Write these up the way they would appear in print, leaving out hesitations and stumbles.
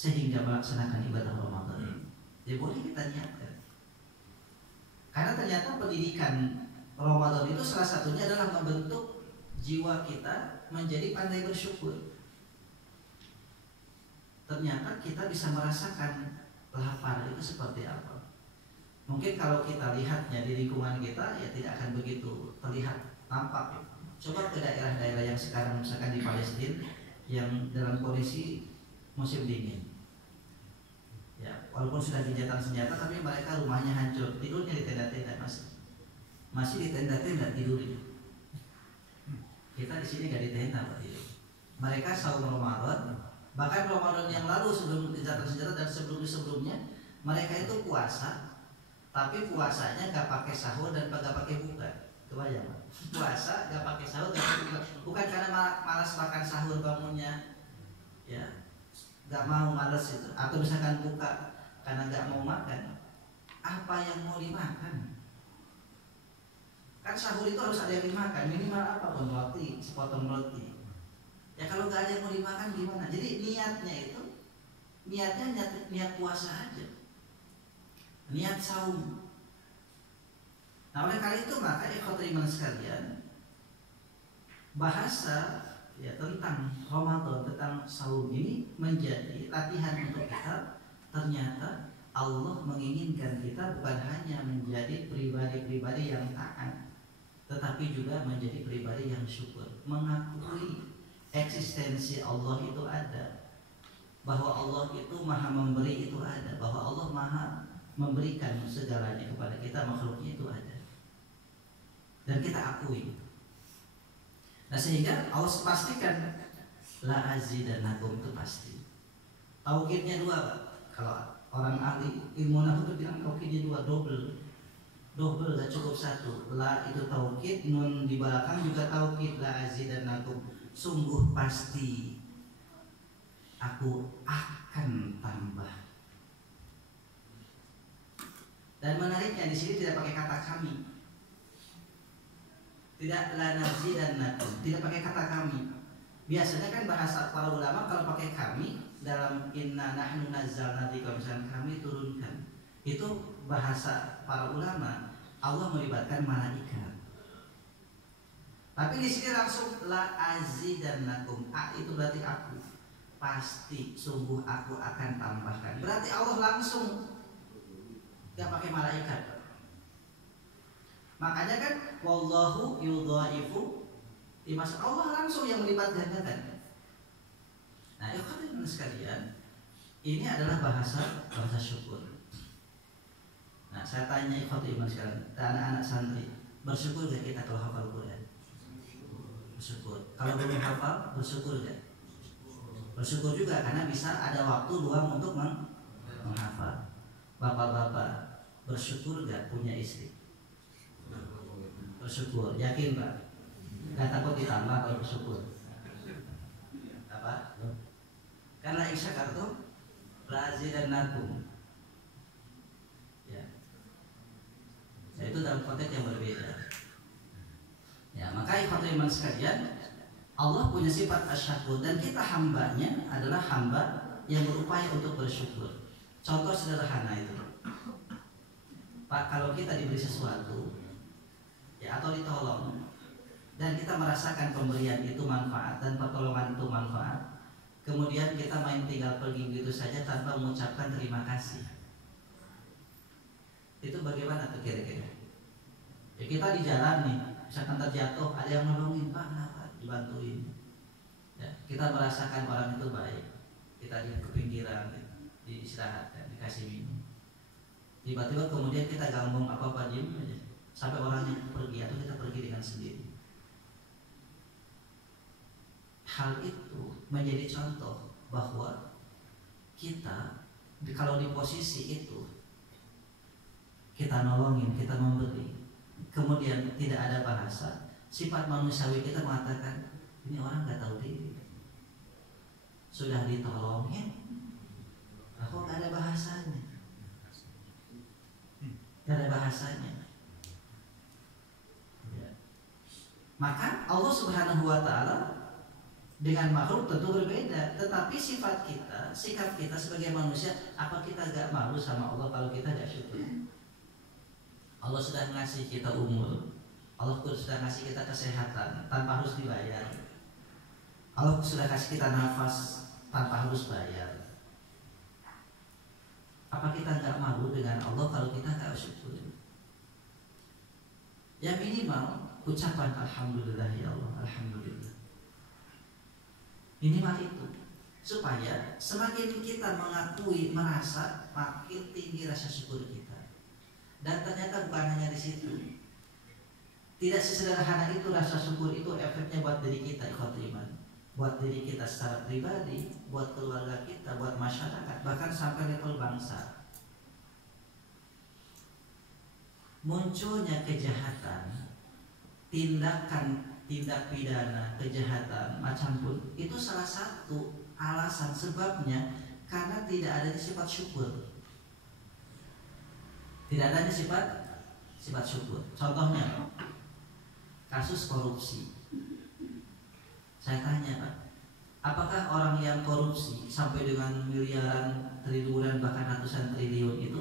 sehingga melaksanakan ibadah Ramadan. Ya boleh kita niatkan. Karena ternyata pendidikan Ramadan itu salah satunya adalah membentuk jiwa kita menjadi pandai bersyukur. Ternyata kita bisa merasakan lapar itu seperti apa. Mungkin kalau kita lihatnya di lingkungan kita ya tidak akan begitu terlihat tampak. Coba ke daerah-daerah yang sekarang misalkan di Palestina yang dalam kondisi musim dingin. Ya, walaupun sudah gencatan senjata tapi mereka rumahnya hancur, tidurnya di tenda-tenda masih di tenda-tenda tidurnya. Kita di sini nggak di tenda Pak tidur. Mereka saum Ramadan, bahkan Ramadan yang lalu sebelum gencatan senjata dan sebelumnya mereka itu puasa, tapi puasanya nggak pakai sahur dan nggak pakai buka. Kebayang Pak? Puasa nggak pakai sahur, nggak pakai buka. Bukan karena malas makan sahur bangunnya, ya nggak mau, malas itu, atau misalkan buka karena nggak mau makan. Apa yang mau dimakan? Kan sahur itu harus ada yang dimakan, minimal apa pun, roti, sepotong roti. Ya kalau nggak ada yang mau dimakan gimana? Jadi niatnya niat puasa aja, niat saum. Nah oleh karena itu maka ikhwatul iman sekalian, bahasa ya tentang Ramadan, tentang saum ini menjadi latihan untuk kita. Ternyata Allah menginginkan kita bukan hanya menjadi pribadi-pribadi yang taat, tetapi juga menjadi pribadi yang syukur, mengakui eksistensi Allah itu ada, bahwa Allah itu maha memberi itu ada, bahwa Allah maha memberikan segalanya kepada kita, makhluknya itu ada, dan kita akui. Nah sehingga Allah pastikan la azidannakum itu pasti. Tauhidnya dua Pak. Kalau orang ahli ilmu nahwu itu bilang tauhidnya dua, double gak cukup satu. La itu tauhid, nun di belakang juga tauhid, la azidannakum, sungguh pasti aku akan tambah. Dan menariknya di sini tidak pakai kata kami. Tidak la nazidannakum, tidak pakai kata kami. Biasanya kan bahasa para ulama kalau pakai kami dalam inna nahnu nazzalna dzikra, misalnya kami turunkan, itu bahasa para ulama Allah melibatkan malaikat. Tapi di sini langsung la azidannakum, a itu berarti aku, pasti, sungguh aku akan tambahkan. Berarti Allah langsung, gak pakai malaikat. Makanya kan wallahu yudhaifu, dimaksud Allah langsung yang melibat gandakan. Nah, ikhwan sekalian, ini adalah bahasa syukur. Nah, saya tanya ikhwan sekalian, anak-anak santri, bersyukur gak kita kalau hafal Quran? Bersyukur. Kalau belum hafal, bersyukur gak? Bersyukur juga karena bisa ada waktu luang untuk menghafal. Bapak-bapak, bersyukur gak punya istri? Bersyukur, yakin Pak? Gak takut ditambah kalau bersyukur? Apa? Karena isyakartu lazidannakum. Ya. Itu dalam konteks yang berbeda. Ya, maka ikhwatul iman sekalian, Allah punya sifat asyakur dan kita hambanya adalah hamba yang berupaya untuk bersyukur. Contoh sederhana itu, Pak, kalau kita diberi sesuatu, ya atau ditolong, dan kita merasakan pemberian itu manfaat dan pertolongan itu manfaat, kemudian kita main tinggal pergi begitu saja tanpa mengucapkan terima kasih, itu bagaimana tuh kira-kira? Ya, kita di jalan nih, misalkan terjatuh, ada yang nolongin, Pak, kenapa? Dibantuin. Ya, kita merasakan orang itu baik, kita di kepinggiran, diistirahatkan, dikasih minum. Tiba-tiba kemudian kita gambung apa-apa, diem aja sampai orangnya pergi atau kita pergi dengan sendiri. Hal itu menjadi contoh bahwa kita kalau di posisi itu, kita nolongin, kita memberi, kemudian tidak ada bahasa, sifat manusiawi kita mengatakan ini orang nggak tahu diri, sudah ditolongin, kok nggak ada bahasanya, nggak ada bahasanya. Ya. Maka Allah Subhanahu Wa Taala Dengan makhluk tentu berbeda, tetapi sifat kita, sikap kita sebagai manusia, apa kita gak malu sama Allah kalau kita gak syukur? Allah sudah ngasih kita umur, Allah sudah ngasih kita kesehatan tanpa harus dibayar. Allah sudah kasih kita nafas tanpa harus bayar. Apa kita gak malu dengan Allah kalau kita gak syukur? Ya minimal ucapan alhamdulillah ya Allah, alhamdulillah. Minimal itu, supaya semakin kita mengakui, merasa, makin tinggi rasa syukur kita. Dan ternyata bukan hanya di situ. Tidak sesederhana itu rasa syukur itu, efeknya buat diri kita, ikhwatul iman, buat diri kita secara pribadi, buat keluarga kita, buat masyarakat, bahkan sampai level bangsa. Munculnya kejahatan, tindak pidana, kejahatan macam pun, itu salah satu alasan sebabnya karena tidak adanya sifat syukur. Tidak adanya sifat syukur. Contohnya kasus korupsi. Saya tanya Pak, apakah orang yang korupsi sampai dengan miliaran, triliunan, bahkan ratusan triliun itu,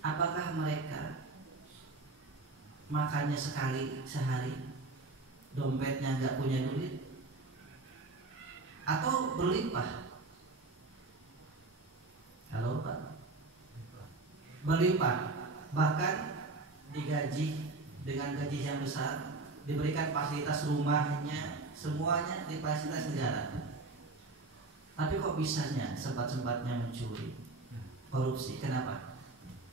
apakah mereka makannya sekali sehari, dompetnya nggak punya duit, atau berlimpah? Halo Pak, berlimpah, bahkan digaji dengan gaji yang besar, diberikan fasilitas rumahnya, semuanya di fasilitas negara. Tapi kok bisanya sempat-sempatnya mencuri, korupsi? Kenapa?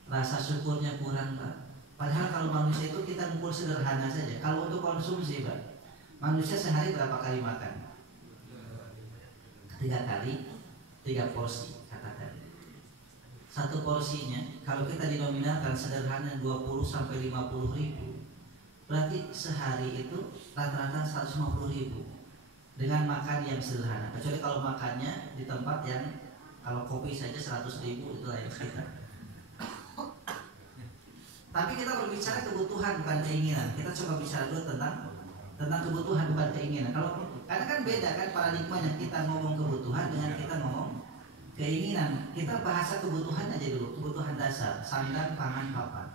Rasa syukurnya kurang Pak. Padahal kalau manusia itu kita ngumpul sederhana saja. Kalau untuk konsumsi Pak, manusia sehari berapa kali makan? 3 kali, 3 porsi katakan. Satu porsinya kalau kita dinominalkan sederhana 20 sampai 50 ribu, berarti sehari itu rata-rata 150 ribu dengan makan yang sederhana. Kecuali kalau makannya di tempat yang, kalau kopi saja 100 ribu itu lain cerita. Tapi kita berbicara kebutuhan bukan keinginan. Kita coba bicara dulu tentang kebutuhan bukan keinginan. Karena kan beda kan paradigmanya, kita ngomong kebutuhan dengan kita ngomong keinginan. Kita bahasa kebutuhan aja dulu, kebutuhan dasar, sandang, pangan, papan.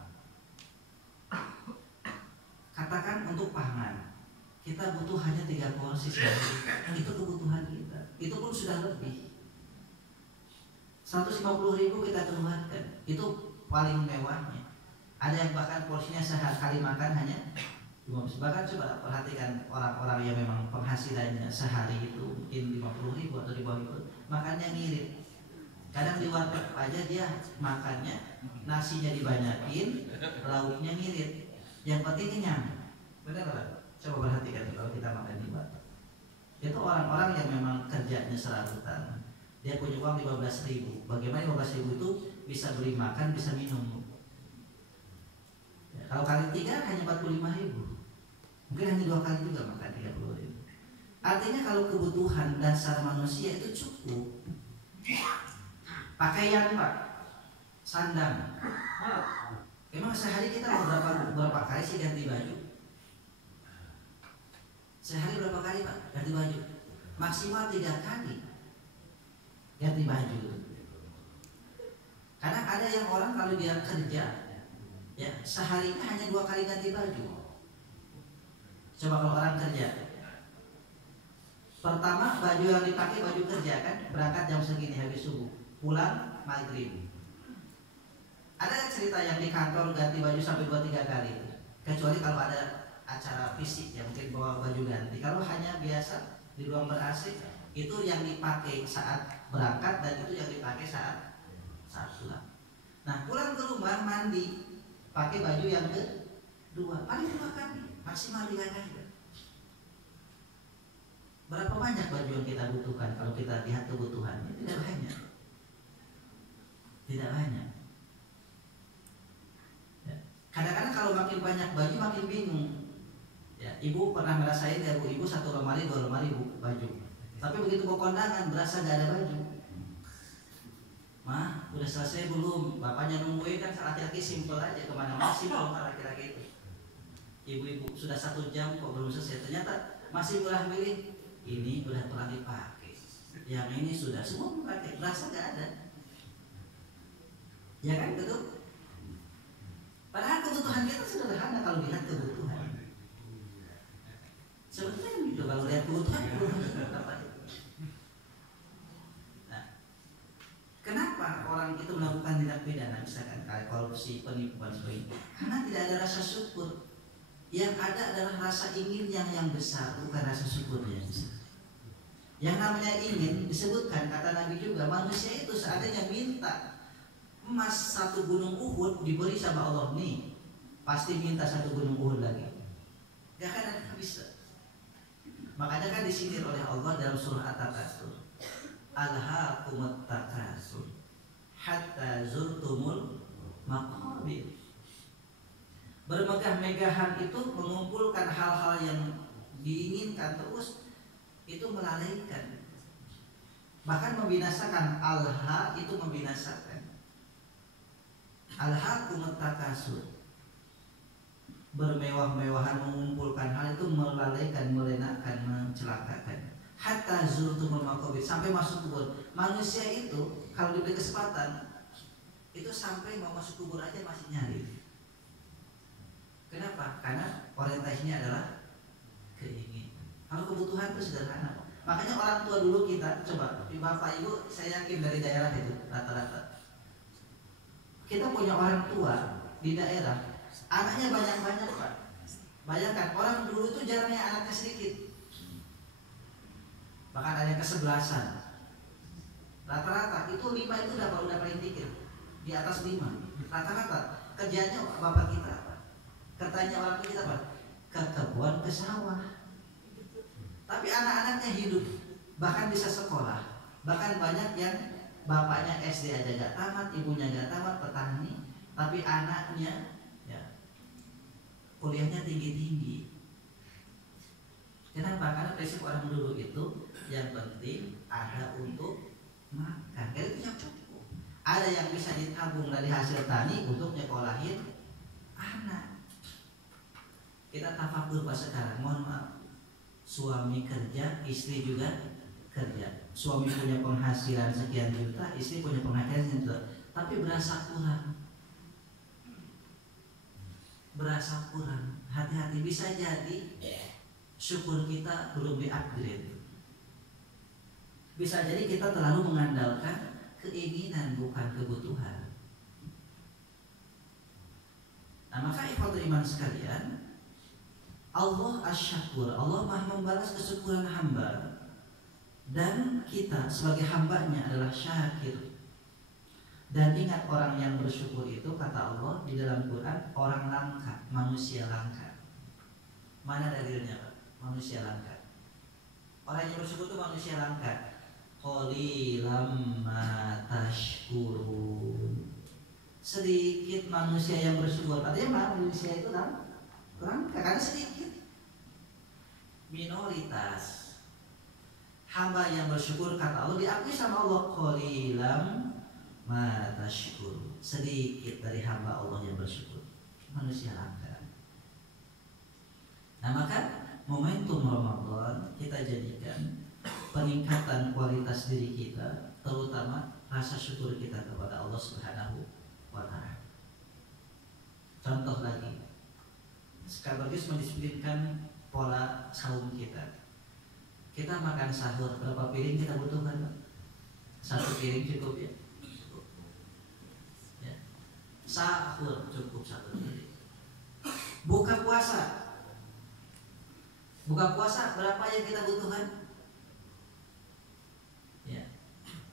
Katakan untuk pangan, kita butuh hanya 3 porsi sehari. Itu kebutuhan kita. Itu pun sudah lebih. 150 ribu kita keluarkan, itu paling mewahnya. Ada yang bahkan porsinya sehari makan hanya 15. Bahkan coba perhatikan orang-orang yang memang penghasilannya sehari itu mungkin 50 ribu atau di bawah itu, makannya ngirit. Kadang di warteg aja dia makannya nasinya dibanyakin, lauknya ngirit. Yang penting kenyang. Benar Pak? Coba perhatikan kalau kita makan di warteg. Itu orang-orang yang memang kerjanya serabutan. Dia punya uang 15 ribu. Bagaimana 15 ribu itu bisa beli makan, bisa minum? Kalau kali 3 hanya 45 ribu. Mungkin hanya 2 kali juga makan 30 ribu. Artinya kalau kebutuhan dasar manusia itu cukup. Pakaian Pak, sandang. Emang sehari kita berapa kali sih ganti baju? Sehari berapa kali Pak ganti baju? Maksimal 3 kali ganti baju. Kadang ada yang orang kalau dia kerja, ya seharinya hanya 2 kali ganti baju. Coba kalau orang kerja, pertama baju yang dipakai baju kerja kan, berangkat jam segini habis subuh, pulang maghrib. Ada cerita yang di kantor ganti baju sampai 2-3 kali, kecuali kalau ada acara fisik ya mungkin bawa baju ganti. Kalau hanya biasa di ruang ber-AC, itu yang dipakai saat berangkat dan itu yang dipakai saat pulang. Nah pulang ke rumah mandi, pakai baju yang kedua, paling 2 kali, maksimal 3 kali. Berapa banyak baju yang kita butuhkan kalau kita lihat kebutuhannya? Tidak banyak. Tidak banyak. Ya. Kadang-kadang kalau makin banyak baju makin bingung. Ya, ibu pernah ngerasain ya ibu 1 lemari 2 lemari baju. Tapi begitu mau kondangan berasa gak ada baju. Mah, udah selesai belum? Bapaknya nungguin kan, laki-laki simpel aja, kemana-mana simpel laki-laki itu. Ibu-ibu sudah 1 jam kok belum selesai. Ternyata masih murah milih ini udah pernah dipakai, yang ini sudah semua dipakai, rasa nggak ada, ya kan betul? Padahal kebutuhan kita sederhana kalau lihat kebutuhan. Sebetulnya gitu kalau lihat kebutuhan apa? Nah, kenapa orang itu melakukan tindak pidana misalkan kayak korupsi, penipuan sebagainya? Karena tidak ada rasa syukur. Yang ada adalah rasa ingin yang besar, bukan rasa syukur yang besar. Yang namanya ingin disebutkan kata Nabi juga, manusia itu seandainya minta emas 1 gunung Uhud diberi sama Allah nih, pasti minta 1 gunung Uhud lagi. Gak akan ada bisa. Makanya kan disindir oleh Allah dalam surah At-Takatsur. Alhaakumut takatsur hatta zurtumul maqabir. Bermegah-megahan itu mengumpulkan hal-hal yang diinginkan terus, itu melalaikan, bahkan membinasakan. Alha itu membinasakan. Alhaakumut takatsur, bermewah-mewahan mengumpulkan hal itu melalaikan, melenakan, mencelakakan. Hatta zurtumul maqabir, sampai masuk kubur. Manusia itu kalau diberi kesempatan itu sampai mau masuk kubur aja masih nyari. Kenapa? Karena orientasinya adalah keinginan. Kalau kebutuhan itu sederhana. Makanya orang tua dulu kita, coba bapak ibu, saya yakin dari daerah itu rata-rata. Kita punya orang tua di daerah, anaknya banyak-banyak Pak. Bayangkan orang dulu itu jarangnya anaknya sedikit. Bahkan ada yang ke-11-an. Rata-rata itu 5 itu udah paling dikit. Di atas 5. Rata-rata kerjanya bapak kita apa? Katanya orang tua kita apa? Ke kebun, ke sawah. Tapi anak-anaknya hidup, bahkan bisa sekolah. Bahkan banyak yang bapaknya SD aja gak tamat, ibunya gak tamat, petani, tapi anaknya ya kuliahnya tinggi-tinggi. Kenapa? Karena prinsip orang dulu itu yang penting ada untuk makan. Itu yang cukup. Ada yang bisa ditabung dari hasil tani untuk nyekolahin anak. Kita tafakur pas sekarang, mohon maaf, suami kerja, istri juga kerja. Suami punya penghasilan sekian juta, istri punya penghasilan sekian juta, tapi berasa kurang. Berasa kurang. Hati-hati, bisa jadi syukur kita belum di-upgrade. Bisa jadi kita terlalu mengandalkan keinginan bukan kebutuhan. Nah, maka ikhwatul iman sekalian, Allah Asy-Syakur, Allah Maha membalas kesyukuran hamba, dan kita sebagai hambanya adalah syakir. Dan ingat, orang yang bersyukur itu kata Allah di dalam Quran orang langka, manusia langka. Mana dalilnya Pak? Manusia langka. Orang yang bersyukur itu manusia langka. Qalilam ma tashkurun. Sedikit manusia yang bersyukur. Artinya manusia itu langka karena sedikit. Minoritas. Hamba yang bersyukur kata Allah diakui sama Allah, qalilam ma tashkurun. Sedikit dari hamba Allah yang bersyukur. Manusia langka. Nah, maka momentum Ramadan kita jadikan peningkatan kualitas diri kita, terutama rasa syukur kita kepada Allah Subhanahu wa Ta'ala. Contoh lagi, sekaligus mendisiplinkan pola saum kita. Kita makan sahur, berapa piring kita butuhkan? 1 piring cukup ya? Ya. Sahur cukup 1 piring. Buka puasa berapa yang kita butuhkan? Ya.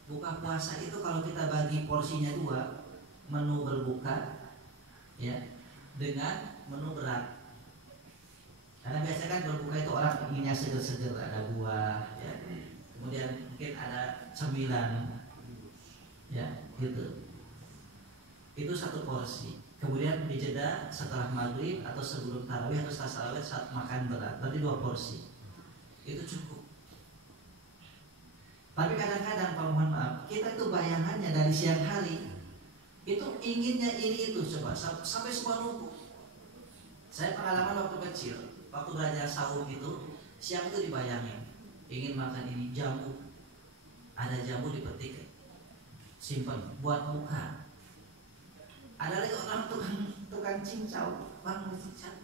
Buka puasa itu kalau kita bagi porsinya 2, menu berbuka ya dengan menu berat. Karena biasanya kan berbuka itu orang inginnya seger-seger, ada buah ya. Kemudian mungkin ada cemilan ya, gitu. Itu 1 porsi. Kemudian dijeda setelah maghrib atau sebelum tarawih atau setelah tarawih saat makan berat, berarti 2 porsi. Itu cukup. Tapi kadang-kadang, mohon maaf, kita itu bayangannya dari siang hari itu inginnya ini itu, coba sampai semua numpuk. Saya pengalaman waktu kecil, waktu belajar saum itu, siang itu dibayangin ingin makan ini jamu, ada jamu dipetik, simpan buat buka. Ada lagi orang tukang cincau, bang cincau,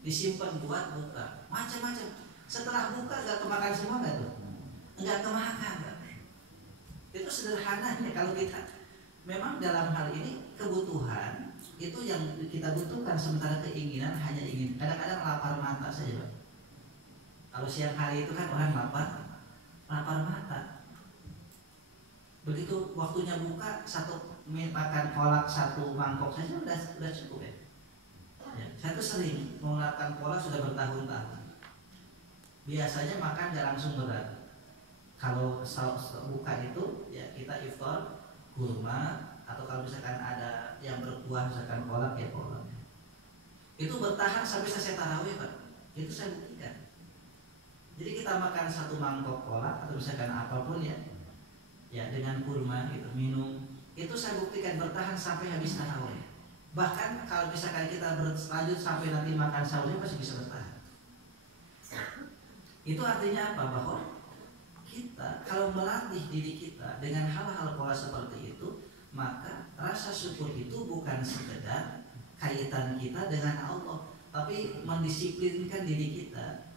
disimpan buat buka, macam-macam. Setelah buka gak kemakan semua gak tuh? Enggak kemakan. Itu sederhananya kalau kita memang dalam hal ini kebutuhan itu yang kita butuhkan, sementara keinginan hanya ingin. Kadang-kadang lapar mata saja, Pak. Kalau siang hari itu kan orang lapar mata. Begitu waktunya buka, makan kolak satu mangkok saja udah cukup ya. Saya tuh sering menggunakan kolak sudah bertahun-tahun. Biasanya makan gak langsung berat. Kalau buka itu ya kita iftar kurma, atau kalau misalkan ada yang berkuah misalkan kolak ya kolak. Itu bertahan sampai selesai tarawih, Pak. Itu saya buktikan. Jadi kita makan satu mangkok kolak atau misalkan apapun ya dengan kurma gitu, minum, itu saya buktikan bertahan sampai habis tarawih. Bahkan kalau misalkan kita berlanjut sampai nanti makan sahurnya masih bisa bertahan. Itu artinya apa? Bahwa kita kalau melatih diri kita dengan hal-hal pola seperti itu, maka rasa syukur itu bukan sekedar kaitan kita dengan Allah, tapi mendisiplinkan diri kita.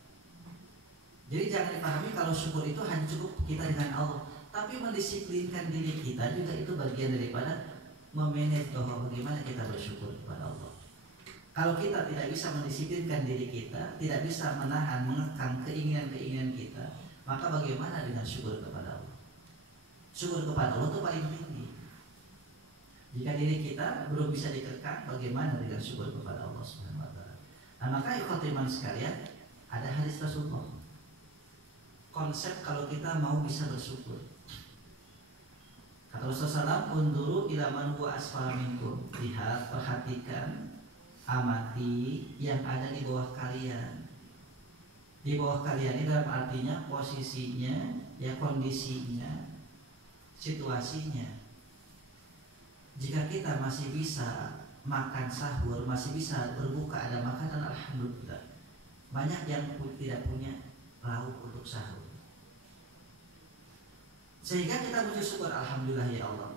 Jadi jangan dipahami kalau syukur itu hanya cukup kita dengan Allah, tapi mendisiplinkan diri kita juga itu bagian daripada memanage bahwa bagaimana kita bersyukur kepada Allah. Kalau kita tidak bisa mendisiplinkan diri kita, tidak bisa menahan, mengekang keinginan-keinginan kita, maka bagaimana dengan syukur kepada Allah? Syukur kepada Allah itu paling tinggi. Jika diri kita belum bisa dikekang, bagaimana dengan syukur kepada Allah Subhanahu wa taala? Nah, maka ikhwatul iman sekalian, ada hadis Rasulullah. Konsep kalau kita mau bisa bersyukur. Kata Rasulullah, "Unduru ila man huwa asfala minkum." Lihat, perhatikan, amati yang ada di bawah kalian. Di bawah kalian ini dalam artinya posisinya, ya kondisinya, situasinya. Jika kita masih bisa makan sahur, masih bisa berbuka, ada makanan, alhamdulillah. Banyak yang tidak punya lauk untuk sahur. Sehingga kita bersyukur, alhamdulillah ya Allah.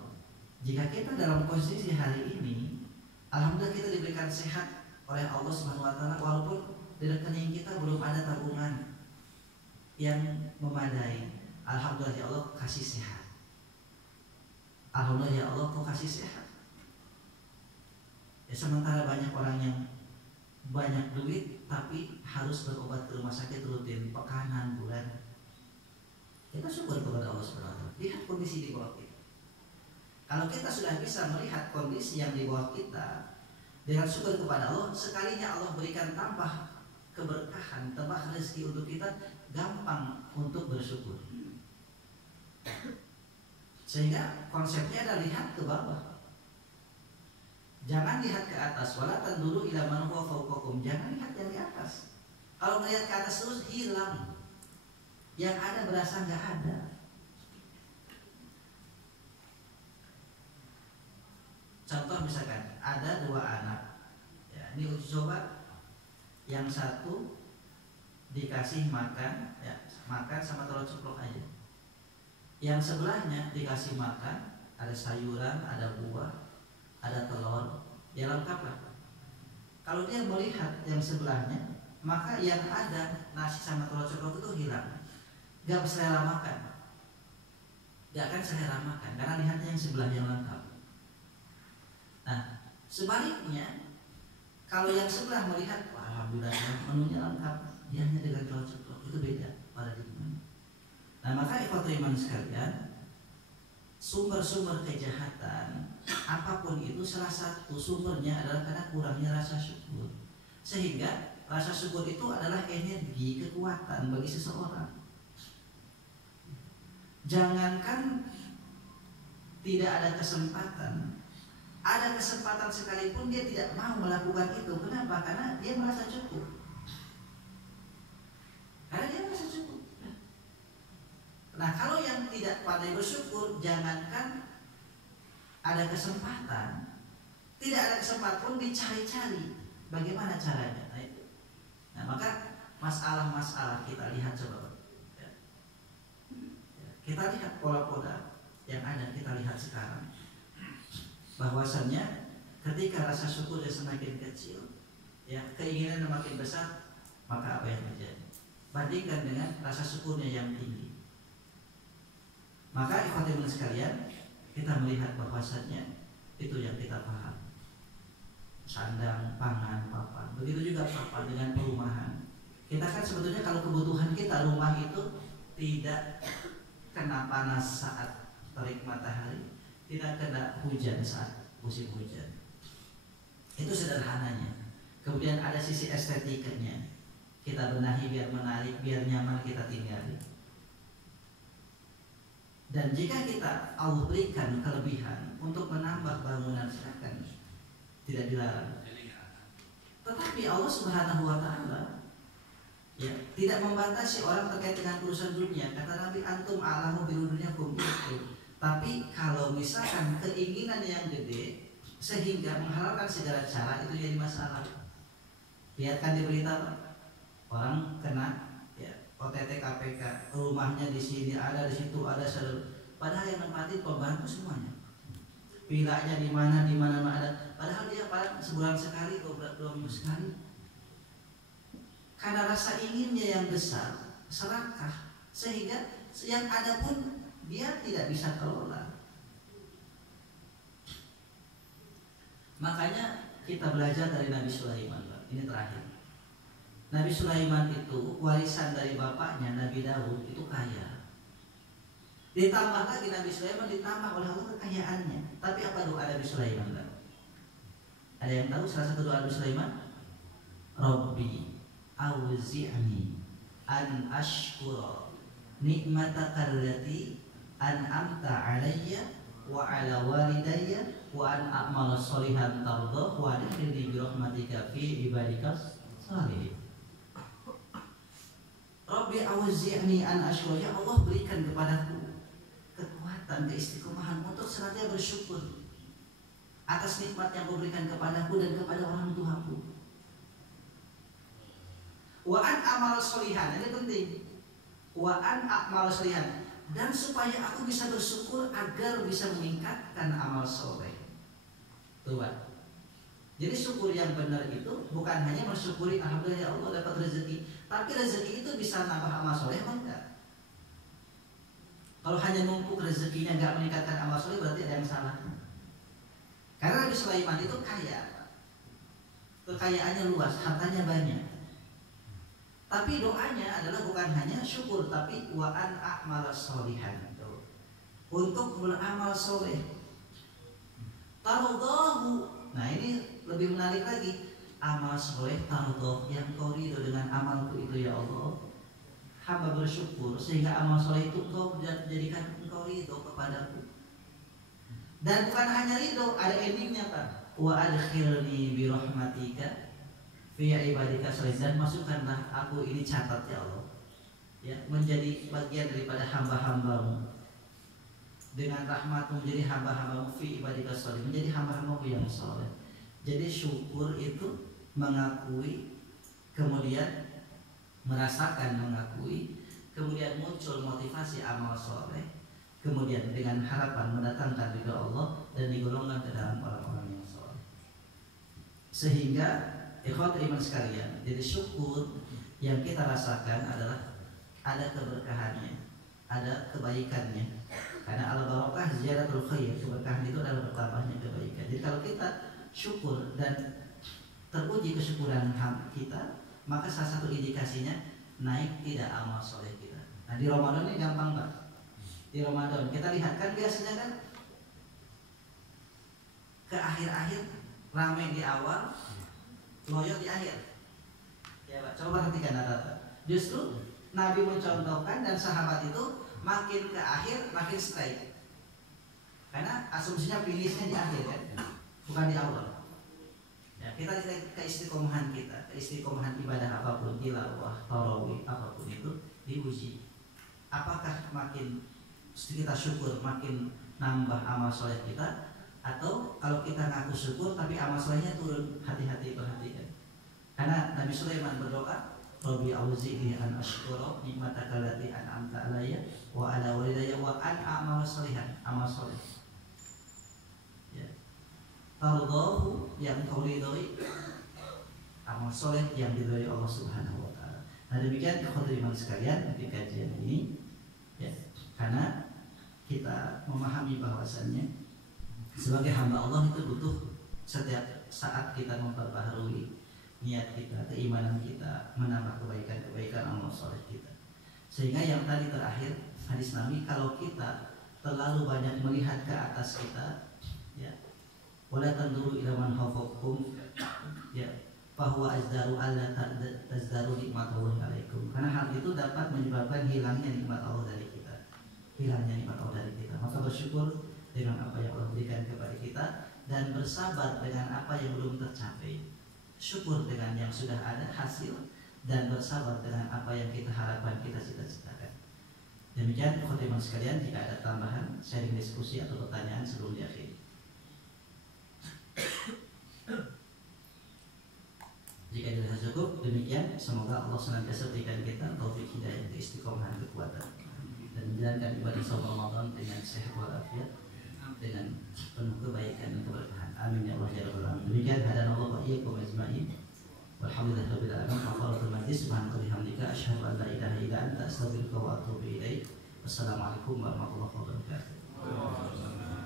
Jika kita dalam posisi hari ini, alhamdulillah kita diberikan sehat oleh Allah Subhanahu wa taala, walaupun di rekening kita belum ada tabungan yang memadai. Alhamdulillah ya Allah kasih sehat. Alhamdulillah ya Allah kau kasih sehat. Ya, sementara banyak orang yang banyak duit tapi harus berobat ke rumah sakit rutin pekanan bulan. Kita syukur kepada Allah Subhanahu wa taala. Lihat kondisi di bawah kita. Kalau kita sudah bisa melihat kondisi yang di bawah kita dengan syukur kepada Allah, sekalinya Allah berikan tambah keberkahan, tambah rezeki untuk kita, gampang untuk bersyukur. Sehingga konsepnya adalah lihat ke bawah. Jangan lihat ke atas. Wala tanduru ila man huwa fawqakum. Jangan lihat yang di atas. Kalau melihat ke atas terus hilang. Yang ada berasa nggak ada. Contoh misalkan ada dua anak. Ya, ini uji coba. Yang satu dikasih makan, ya, makan sama telur ceplok aja. Yang sebelahnya dikasih makan, ada sayuran, ada buah, ada telur, ya lengkap lah. Kalau dia melihat yang sebelahnya, maka yang ada nasi sama telur ceplok itu hilang. Gak selera makan, gak akan selera makan karena lihatnya yang sebelah yang lengkap. Nah, sebaliknya kalau yang sebelah melihat, wah, alhamdulillah menunya lengkap, dia hanya dengan telur ceplok, itu beda paradigmanya. Nah, maka ikhwatul iman sekalian, sumber-sumber kejahatan apapun itu salah satu sumbernya adalah karena kurangnya rasa syukur. Sehingga rasa syukur itu adalah energi, kekuatan bagi seseorang. Jangankan tidak ada kesempatan, ada kesempatan sekalipun dia tidak mau melakukan itu. Kenapa? Karena dia merasa cukup. Karena dia merasa cukup. Nah, kalau yang tidak pandai bersyukur, jangankan ada kesempatan, tidak ada kesempatan pun dicari-cari. Bagaimana caranya? Nah, itu. Nah, maka masalah-masalah kita lihat coba. Kita lihat pola-pola yang ada, kita lihat sekarang bahwasannya ketika rasa syukurnya semakin kecil, ya keinginan semakin besar, maka apa yang terjadi? Bandingkan dengan rasa syukurnya yang tinggi. Maka ikhwatimun sekalian, kita melihat bahwasannya itu yang kita paham. Sandang, pangan, papan. Begitu juga papan dengan perumahan. Kita kan sebetulnya kalau kebutuhan kita rumah itu tidak kena panas saat terik matahari, tidak kena hujan saat musim hujan. Itu sederhananya. Kemudian ada sisi estetikanya. Kita benahi biar menarik, biar nyaman kita tinggali. Dan jika kita Allah berikan kelebihan untuk menambah bangunan, silakan, tidak dilarang. Tetapi Allah Subhanahu wa taala ya tidak membatasi orang terkait dengan urusan dunia. Kata Nabi, antum a'lamu bi dunyakum itu. Tapi kalau misalkan keinginan yang gede sehingga menghalalkan segala cara, itu jadi masalah. Lihatkan di berita orang kena ya OTT KPK, rumahnya di sini ada, di situ ada, padahal yang nempatin pembantu semuanya. Vilanya di mana ada, padahal dia paling sebulan sekali atau 2 minggu sekali. Karena rasa inginnya yang besar, serakah, sehingga yang ada pun dia tidak bisa kelola. Makanya kita belajar dari Nabi Sulaiman. Ini terakhir. Nabi Sulaiman itu warisan dari bapaknya Nabi Daud itu kaya. Ditambah lagi Nabi Sulaiman ditambah oleh Allah kekayaannya. Tapi apa doa Nabi Sulaiman? Ada yang tahu salah satu doa Nabi Sulaiman? Rabbi auzi'ni an ashkura ni'mataka allati an'amta alayya wa ala walidayya wa an a'mala sholihan tardah wa adkhilni bi rahmatika fi ibadikas sholihin. Rabbi auzi'ni an ashkura, ya Allah berikan kepadaku kekuatan, keistiqomahan untuk senantiasa bersyukur atas nikmat yang Kau berikan kepadaku dan kepada orang tuaku. Wa an a'mala sholihan, ini penting. Wa an a'mala sholihan, dan supaya aku bisa bersyukur agar bisa meningkatkan amal soleh. Tuh, jadi syukur yang benar itu bukan hanya mensyukuri alhamdulillah ya Allah dapat rezeki, tapi rezeki itu bisa nambah amal soleh atau enggak? Kalau hanya numpuk rezekinya nggak meningkatkan amal soleh, berarti ada yang salah. Karena Nabi Sulaiman itu kaya, kekayaannya luas, hartanya banyak. Tapi doanya adalah bukan hanya syukur, tapi wa an a'mala sholihan, untuk beramal soleh. Tardahu, nah ini lebih menarik lagi, amal soleh tardah yang Kau ridho dengan amalku itu ya Allah. Hamba bersyukur sehingga amal soleh itu Kau jadikan Engkau ridho kepadaku. Dan bukan hanya ridho, ada endingnya Pak. Wa adkhilni bi rahmatika fi ibadika sholihin, dan masukkanlah aku ini, catat ya Allah, ya, menjadi bagian daripada hamba-hambamu, dengan rahmatmu menjadi hamba-hambamu fi ibadika sholihin, menjadi hamba-hambamu yang soleh. Jadi syukur itu mengakui, kemudian merasakan mengakui, kemudian muncul motivasi amal soleh, kemudian dengan harapan mendatangkan ridha Allah dan digolongkan ke dalam orang-orang yang soleh. Sehingga ikhwatul iman sekalian, jadi syukur yang kita rasakan adalah ada keberkahannya, ada kebaikannya. Karena al-barakah ziyadatul khair, keberkahan itu adalah bertambahnya kebaikan. Jadi kalau kita syukur dan teruji kesyukuran kita, maka salah satu indikasinya naik tidak amal soleh kita. Nah di Ramadan ini gampang Pak. Di Ramadan kita lihat kan biasanya kan ke akhir-akhir ramai di awal, loyo di akhir. Ya Pak, coba perhatikan data. Justru Nabi mencontohkan dan sahabat itu makin ke akhir makin stay. Karena asumsinya finishnya di akhir kan, bukan di awal. Ya, kita lihat keistiqomahan kita, keistiqomahan ibadah apapun, tilawah, tarawih, apapun itu diuji. Apakah makin kita syukur makin nambah amal soleh kita, atau kalau kita ngaku syukur tapi amal solehnya turun? Hati-hati, perhatikan. Karena Nabi Sulaiman berdoa, Rabbi auzi'ni an ashkura nikmataka allati an'amta alayya wa ala walidayya wa an a'mala shalihan, amal saleh. Ya. Tardahu, yang kau ridhoi, amal soleh yang diridhoi Allah Subhanahu wa taala. Nah, demikian ikhwan sekalian di kajian ini ya, karena kita memahami bahwasannya sebagai hamba Allah itu butuh setiap saat kita memperbaharui niat kita, keimanan kita, menambah kebaikan-kebaikan amal soleh kita. Sehingga yang tadi terakhir hadis Nabi, kalau kita terlalu banyak melihat ke atas kita, ya, wala tanduru ila man khawfakum, ya, bahwa azdaru alla tazdaru nikmatallahi alaikum. Karena hal itu dapat menyebabkan hilangnya nikmat Allah dari kita, hilangnya nikmat Allah dari kita. Maka bersyukur dengan apa yang Allah berikan kepada kita dan bersabar dengan apa yang belum tercapai. Syukur dengan yang sudah ada hasil dan bersabar dengan apa yang kita harapkan, kita cita-citakan. Demikian khotbah sekalian, jika ada tambahan sharing diskusi atau pertanyaan sebelum diakhiri. Jika dirasa cukup, demikian semoga Allah senantiasa berikan kita taufik hidayah, istiqomah, kekuatan dan menjalankan ibadah selama Ramadan dengan sehat walafiat, dengan penuh kebaikan dan keberkahan. Amin ya Allah ya rabbal alamin. Demikian hadana Allah wa iyyakum ajma'in. Walhamdulillahirabbil alamin. Qafaratul majlis, subhanaka wa bihamdika asyhadu an la ilaha illa anta astaghfiruka wa atubu ilaik. Wassalamualaikum warahmatullahi wabarakatuh.